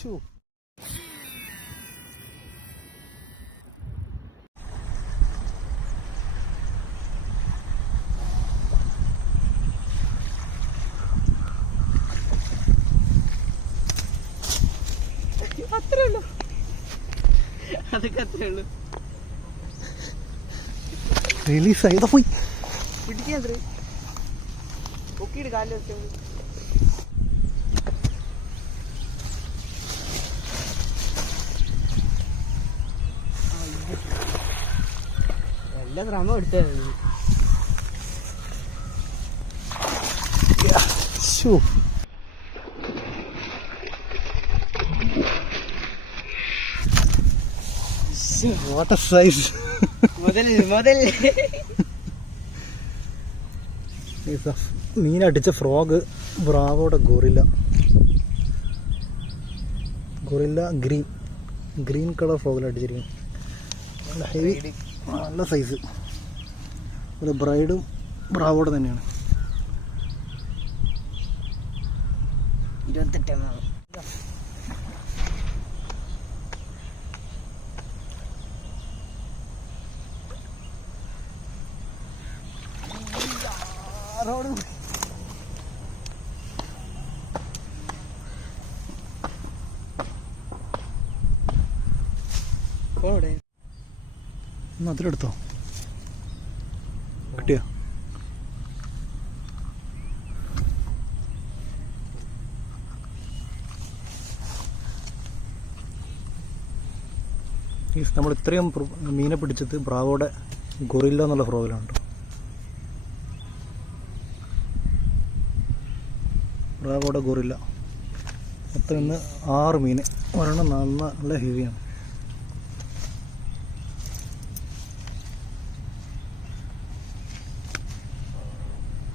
ശ്ശോ. അത്രേ ഉള്ളൂ അതൊക്കെ അത്രേ ഉള്ളൂ റിലീസായി പോയി. പിടിക്കാൻ പൊക്കിയിട്ട് കാലിൽ വെച്ചത് നല്ല ക്രമം എടുത്തായിരുന്നു വാട്ടർ സൈസ്. മുതൽ മുതൽ. മീനടിച്ച frog ബ്രാവോടെ gorilla. Gorilla green. Green colour ഫ്രോഗിൽ അടിച്ചിരിക്കുന്നു ഹെവി നല്ല സൈസ് ഒരു ബ്രൈഡും ബ്രാവോടെ തന്നെയാണ്. ഇരുപത്തെട്ടെണ്ണാണ് ഓടെ ഒന്ന് അതിലെടുത്തോ. കിട്ടിയോ? നമ്മൾ ഇത്രയും മീനെ പിടിച്ചത് ബ്രാവോടെ ഗൊറില്ല എന്നുള്ള ഫ്രോഗിലാണ്. ബ്രാവോടെ ഗൊറില്ല. മൊത്തം ഇന്ന് ആറ് മീൻ. ഒരെണ്ണം നല്ല ഹെവിയാണ്